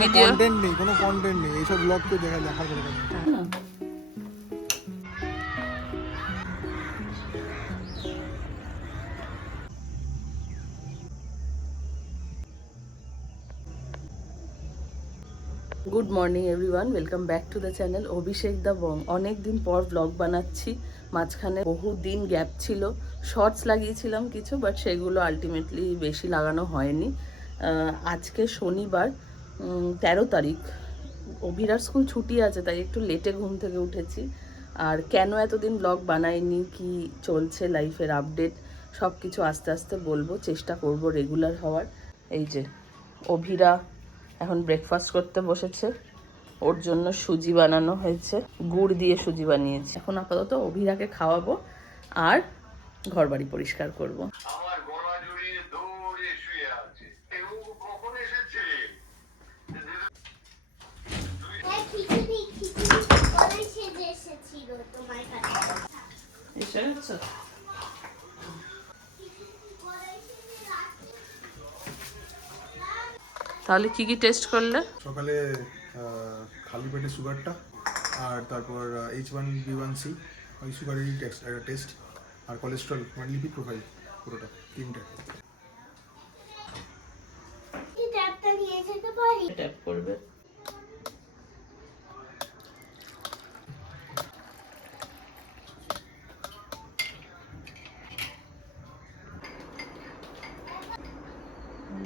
Video content নেই, কোনো content নেই, এইসব ব্লগ তো দেখার করে good morning everyone, welcome back to the channel Abhishek da Bong. অনেক দিন পর ব্লগ বানাচ্ছি। মাঝখানে বহু দিন গ্যাপ ছিল, শর্টস লাগিয়েছিলাম কিছু, বাট সেগুলো আলটিমেটলি বেশি লাগানো হয়নি। আজকে শনিবার 13 তারিখ, অভিরার স্কুল ছুটি আছে, তাই একটু লেটে ঘুম থেকে উঠেছি। আর কেন এতদিন ব্লগ বানাইনি, কি চলছে লাইফের আপডেট, সব কিছু আস্তে আস্তে বলবো, চেষ্টা করব রেগুলার হওয়ার। এই যে অভিরা এখন ব্রেকফাস্ট করতে বসেছে, ওর জন্য সুজি বানানো হয়েছে, গুড় দিয়ে সুজি বানিয়েছি। এখন আপাতত অভিরাকে খাওয়াবো আর ঘর বাড়ি পরিষ্কার করব। আমার গলা জড়িয়ে দৌড়ে শুয়ে আছে। কেউ কখন এসেছে? এসে গেছো? তাহলে কি কি টেস্ট করলে? সকালে খালি পেটে সুগারটা, আর তারপর H1B1C ওই সুগারেরই টেস্ট, আর কোলেস্ট্রল মানে লিপিড প্রোফাইল, পুরোটা তিনটে। ট্যাপ করবে।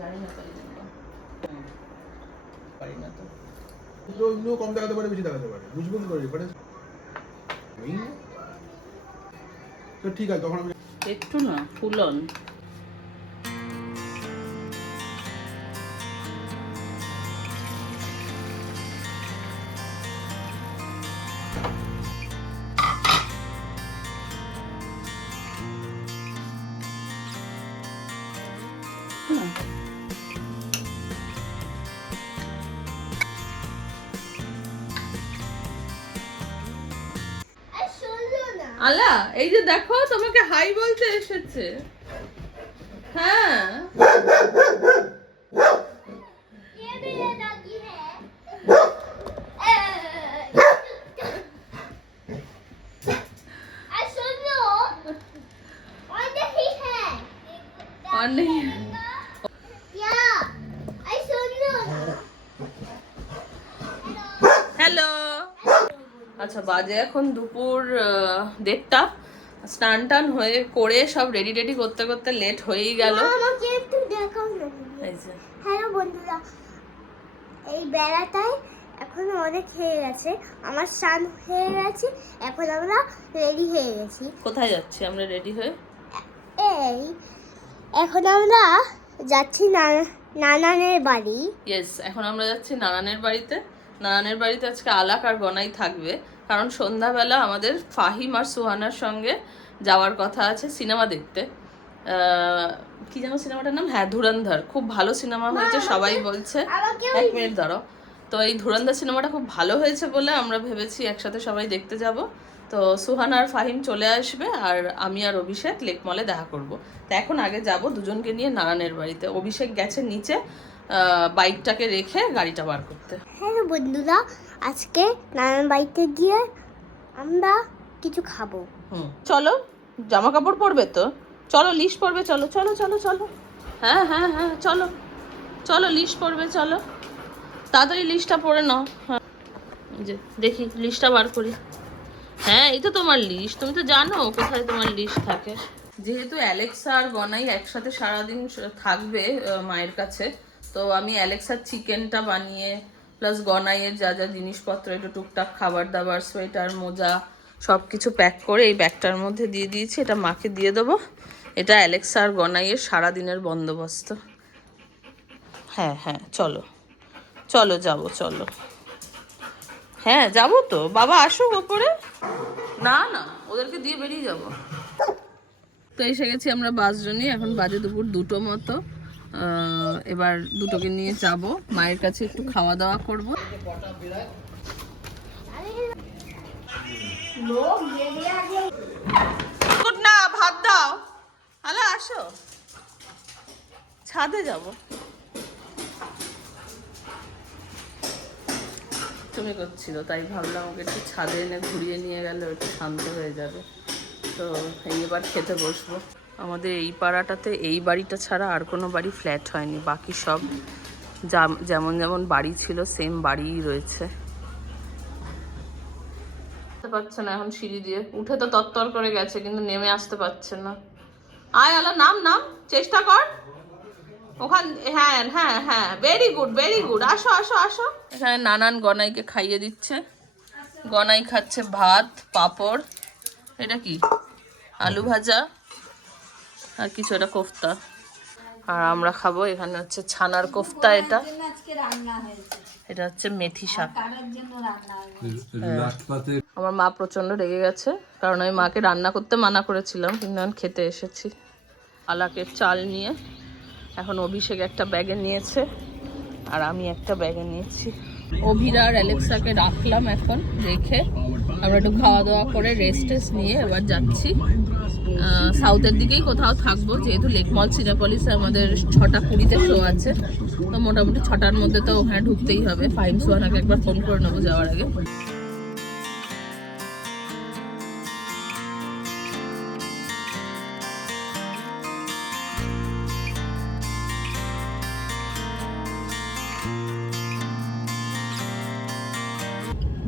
জানি না, পারি না তো। এগুলো কম দেখাতে পারে, বেশি দেখাতে পারে, বুঝবো কি করে ডিফারেন্স? তো ঠিক আছে, তখন আমি একটু না, ফুল অন। আলা, এই যে দেখো, তোমাকে হাই বলতে এসেছে। হ্যাঁ, অনেক। হ্যালো। আচ্ছা, বাজে এখন দুপুর 1:30। স্নান টান হয়ে করে সব রেডি রেডি করতে করতে লেট হয়েই গেল। আমাকে একটু দেখাও না। হ্যালো বন্ধুরা, এই বেলাটায় এখন অনেক হয়ে গেছে, আমার স্নান হয়ে গেছে, এখন আমরা রেডি হয়ে গেছি। কোথায় যাচ্ছি আমরা রেডি হয়ে? এই এখন আমরা যাচ্ছি নানানের বাড়ি। ইয়েস, এখন আমরা যাচ্ছি নানানের বাড়িতে। নানানের বাড়িতে আজকে আলাক আর গনাই থাকবে, কারণ সন্ধ্যাবেলা আমাদের ফাহিম আর সুহানার সঙ্গে যাওয়ার কথা আছে সিনেমা দেখতে। কি যেন সিনেমাটার নাম? হ্যাঁ, ধুরন্ধর। খুব ভালো সিনেমা হয়েছে, সবাই বলছে। এক মিনিট দাঁড়াও। তো এই ধুরন্ধর সিনেমাটা খুব ভালো হয়েছে বলে আমরা ভেবেছি একসাথে সবাই দেখতে যাব। তো সুহানা আর ফাহিম চলে আসবে, আর আমি আর অভিষেক লেক মলে দেখা করব। তো এখন আগে যাব দুজনকে নিয়ে নারায়ণের বাড়িতে। অভিষেক গেছে নিচে বাইকটাকে রেখে গাড়িটা বার করতে। হ্যালো বন্ধুরা, আজকে নানান বাড়িতে গিয়ে আমরা কিছু খাবো। চলো, জামা কাপড় পরবে তো? চলো, লিস্ট পরবে, চলো চলো চলো চলো। হ্যাঁ হ্যাঁ হ্যাঁ, চলো চলো, লিস্ট পরবে, চলো তাড়াতাড়ি লিস্টটা পড়ে নাও। হ্যাঁ, যে দেখি লিস্টটা বার করি। হ্যাঁ, এই তো তোমার লিস্ট, তুমি তো জানো কোথায় তোমার লিস্ট থাকে। যেহেতু অ্যালেক্সা আর গনাই একসাথে সারাদিন থাকবে মায়ের কাছে, তো আমি অ্যালেক্সার চিকেনটা বানিয়ে প্লাস গনাইয়ের যা যা জিনিসপত্র, একটু টুকটাক খাবার দাবার, সোয়েটার, মোজা, সব কিছু প্যাক করে এই ব্যাগটার মধ্যে দিয়ে দিয়েছি। এটা মাকে দিয়ে দেবো। এটা অ্যালেক্সা আর গনাইয়ের সারাদিনের বন্দোবস্ত। হ্যাঁ হ্যাঁ, চলো চলো, যাবো, চলো। হ্যাঁ যাবো তো, বাবা আসুক ওপরে। না না, ওদেরকে দিয়ে বেরিয়ে যাব। তো এসে গেছি আমরা 5 জনই, এখন বাজে দুপুর 2টো মতো। এবার দুটোকে নিয়ে যাব মায়ের কাছে, একটু খাওয়া দাওয়া করবো। না, ভাত দাও। হ্যালো, আসো, ছাদে যাব। তুমি করছিল, তাই ভাবলাম ওকে একটু ছাদে এনে ঘুরিয়ে নিয়ে গেলে একটু শান্ত হয়ে যাবে। তো এবার খেতে বসবো। আমাদের এই পাড়াটাতে এই বাড়িটা ছাড়া আর কোনো বাড়ি ফ্ল্যাট হয়নি, বাকি সব যেমন যেমন বাড়ি ছিল সেম বাড়িই রয়েছে। আসতে পারছে না এখন সিঁড়ি দিয়ে, উঠে তো তত্তর করে গেছে কিন্তু নেমে আসতে পারছে না। আয় আলা নাম নাম, চেষ্টা কর ওখান। হ্যাঁ হ্যাঁ হ্যাঁ, ভেরি গুড ভেরি গুড, আসো আসো আসো। এখানে নানান গনাইকে খাইয়ে দিচ্ছে। গনাই খাচ্ছে ভাত, পাঁপড়, এটা কি আলু ভাজা আর কিছু, এটা কোফতা। আর আমরা খাবো এখানে হচ্ছে ছানার কোফতা, এটা হচ্ছে মেথি শাক। আমার মা প্রচন্ড রেগে গেছে কারণ আমি মাকে রান্না করতে মানা করেছিলাম, কিন্তু আমি খেতে এসেছি। আলাকের চাল নিয়ে এখন অভিষেক একটা ব্যাগে নিয়েছে আর আমি একটা ব্যাগে নিয়েছি। অভিরা আর অ্যালেক্সাকে রাখলাম, এখন রেখে আমরা একটু খাওয়া দাওয়া করে রেস্ট নিয়ে এবার যাচ্ছি সাউথের দিকেই কোথাও থাকবো, যেহেতু লেক মল সিনেপলিসে আমাদের 6:20 শো আছে। তো মোটামুটি 6টার মধ্যে তো ওখানে ঢুকতেই হবে। ফাইম সোহানাকে একবার ফোন করে নেবো যাওয়ার আগে।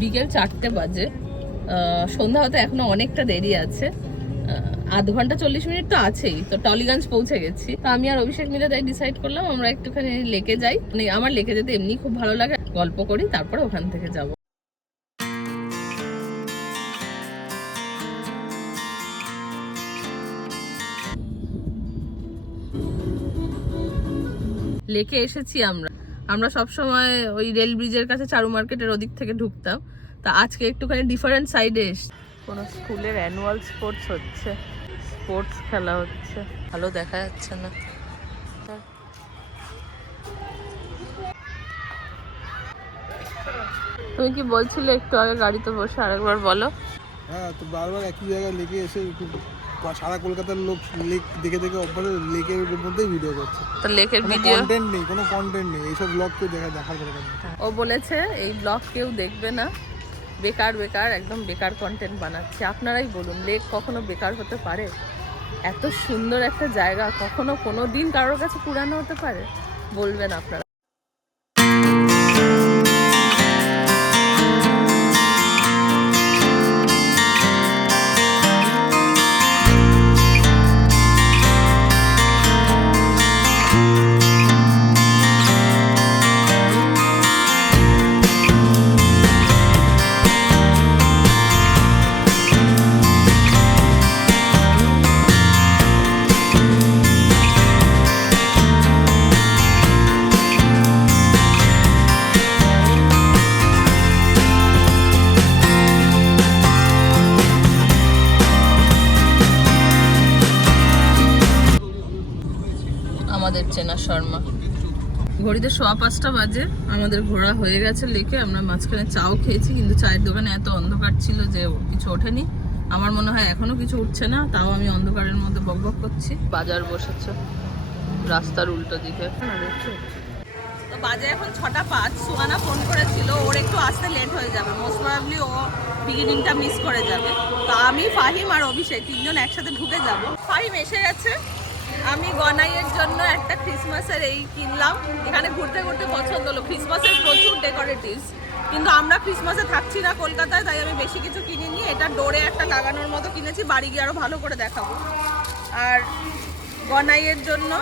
বিকেল 4টে বাজে, সন্ধ্যা হতে এখনো অনেকটা দেরি আছে, 1/2 ঘন্টা 40 মিনিট তো আছেই। তো টলিগঞ্জ পৌঁছে গেছি। তো আমি আর অভিষেক মিলে তাই ডিসাইড করলাম আমরা একটুখানি লেকে যাই। মানে আমার লেকে যেতে এমনি খুব ভালো লাগে, গল্প করি তারপরে ওখান থেকে যাব। লেকে এসেছি আমরা সবসময় ওই রেল ব্রিজের কাছে চারু মার্কেটের ওদিক থেকে ঢুকতাম। তা আজকে একটুখানি ডিফারেন্ট সাইডে এসছি। কোনো স্কুলের অ্যানুয়াল স্পোর্টস হচ্ছে, স্পোর্টস খেলা হচ্ছে, ভালো দেখা যাচ্ছে না। তুমি কি বলছিলে একটু আগে গাড়িতে বসে, আরেকবার বলো। হ্যাঁ, তো বারবার একই জায়গায় লেকে এসে সারা কলকাতার লোক লেক দেখে দেখে অভ্যাস, লেকের মধ্যেই ভিডিও করছে। তো লেকের ভিডিও কোনো কন্টেন্ট নেই, এইসব ব্লগ কেউ দেখার দরকার নেই। ও বলেছে এই ব্লগ কেউ দেখবে না, বেকার বেকার, একদম বেকার কন্টেন্ট বানাচ্ছে। আপনারাই বলুন, লেক কখনো বেকার হতে পারে? এত সুন্দর একটা জায়গা কখনো কোনো দিন কারোর কাছে পুরানো হতে পারে? বলবেন আপনারা। আমাদের চেনা শর্মা। ঘড়িতে 5:15 বাজে, আমাদের ঘোরা হয়ে গেছে লেকে। আমরা মাঝখানে চাও খেয়েছি, কিন্তু চায়ের দোকানে এত অন্ধকার ছিল যে কিছু ওঠেনি। আমার মনে হয় এখনো কিছু উঠছে না, তাও আমি অন্ধকারের মধ্যে বকবক করছি। বাজার বসেছে রাস্তার উল্টো দিকে। তো বাজে এখন 6:05। সুহানা ফোন করেছিল, ওর একটু আসতে লেট হয়ে যাবে, মোস্ট প্রবাবলি ও বিগিনিংটা মিস করে যাবে। তো আমি, ফাহিম আর অভিষেক 3জন একসাথে ঢুকে যাব। ফাহিম এসে গেছে। আমি গনাইয়ের জন্য একটা ক্রিসমাসের এই কিনলাম। এখানে ঘুরতে ঘুরতে পছন্দ হলো, ক্রিসমাসের প্রচুর ডেকোরেটিভস, কিন্তু আমরা ক্রিসমাসে থাকছি না কলকাতায়, তাই আমি বেশি কিছু কিনিনি। এটা ডোরে একটা লাগানোর মতো কিনেছি, বাড়ি গিয়ে আরও ভালো করে দেখাবো। আর গনাইয়ের জন্য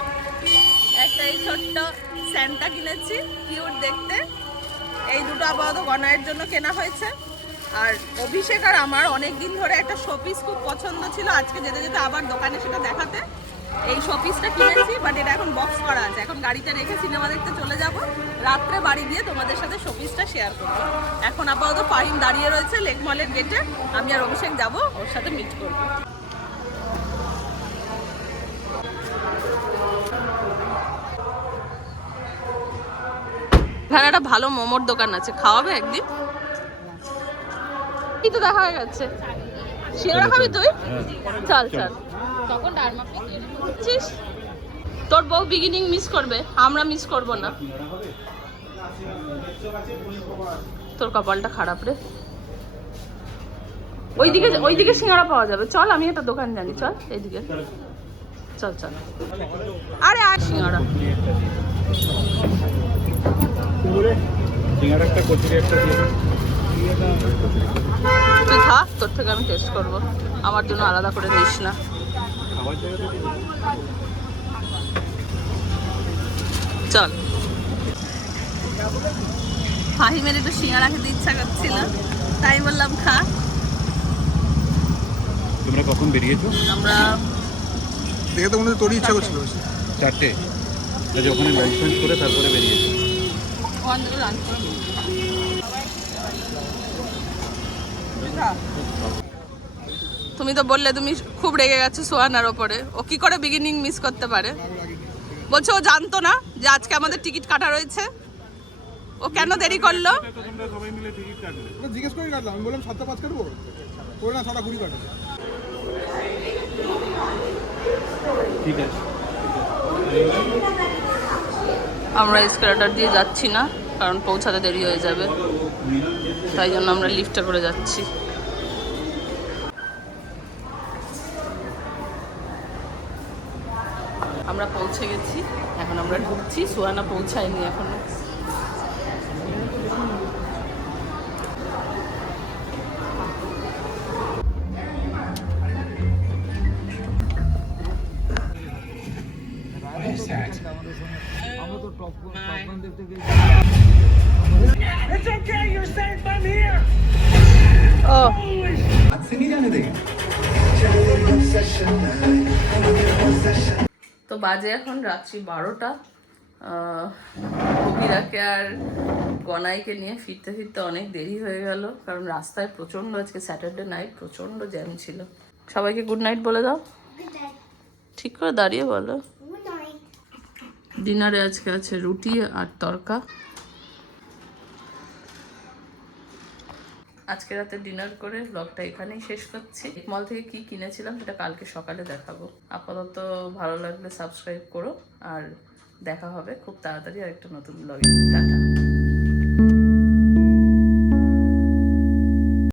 একটা এই ছোট্ট স্যান্টা কিনেছি, কিউট দেখতে। এই দুটো আপাতত গনাইয়ের জন্য কেনা হয়েছে। আর অভিষেক আর আমার অনেক দিন ধরে একটা শোপিস খুব পছন্দ ছিল, আজকে যেতে যেতে আবার দোকানে সেটা দেখাতে এই শোপিসটা কিনেছি। বাট এটা এখন বক্স করা আছে, এখন গাড়িটা রেখে সিনেমা দেখতে চলে যাব। রাত্রে বাড়ি গিয়ে তোমাদের সাথে শোপিসটা শেয়ার করবো। এখন আপাতত ফাহিম দাঁড়িয়ে রয়েছে লেক মলের গেটে, আমি আর অভিষেক যাব, ওর সাথে মিট করবো। এখানে একটা ভালো মোমোর দোকান আছে, খাওয়াবে একদিন? কি তো দেখা হয়ে গেছে। সিঙ্গাড়া খাবি তুই? চল চল। তখন বুঝছিস, তোর বউ বিগিনিং মিস করবে, আমরা মিস করব না। তোর কপালটা খারাপ রে। ওইদিকে সিঙ্গারা পাওয়া যাবে, চল আমি একটা দোকান জানি, চল এইদিকে চল চল। আরে আর সিঙ্গারা তুই থাক, তোর থেকে আমি টেস্ট করবো, আমার জন্য আলাদা করে দিস না। চল। ফাহিমের একটু সিঙ্গারা খেতে ইচ্ছা করছিল, তাই বললাম খা। তোমরা কখন বেরিয়েছো? আমরা দেখে তো মনে হয় তোরই ইচ্ছা করছিল বেশি। 4টে। আচ্ছা, ওখানে লাঞ্চ ফাঞ্চ করে তারপরে বেরিয়েছো? ওখান থেকে লাঞ্চ করে তুমি তো বললে তুমি খুব রেগে গেছো সোহানার ওপরে। ও কি করে বিগিনিং মিস করতে পারে? বলছো ও জানতো না যে আজকে আমাদের টিকিট কাটা রয়েছে, ও কেন দেরি করলো? জিজ্ঞেস করে কাটলাম, আমি বললাম 7টা 5 কাটবো, করে না 6টা 20 কাটে। ঠিক আছে। আমরা এসকেলেটর দিয়ে যাচ্ছি না, কারণ পৌঁছাতে দেরি হয়ে যাবে, তাই জন্য আমরা লিফটে করে যাচ্ছি। আমরা পৌঁছে গেছি, এখন আমরা ঢুকছি। সোহানা পৌঁছায়নি এখনো। ও তো বাজে এখন রাত্রি 12টা। কবিরাকে আর গনাইকে নিয়ে ফিরতে ফিরতে অনেক দেরি হয়ে গেল, কারণ রাস্তায় প্রচণ্ড, আজকে স্যাটারডে নাইট, প্রচণ্ড জ্যাম ছিল। সবাইকে গুড নাইট বলে দাও, ঠিক করে দাঁড়িয়ে বলো। ডিনারে আজকে আছে রুটি আর তরকা। আজকে রাতে ডিনার করে ব্লগটা এখানেই শেষ করছি। মল থেকে কি কিনেছিলাম সেটা কালকে সকালে দেখাবো। আপাতত ভালো লাগলে সাবস্ক্রাইব করো, আর দেখা হবে খুব তাড়াতাড়ি আরেকটা নতুন ব্লগে। টাটা।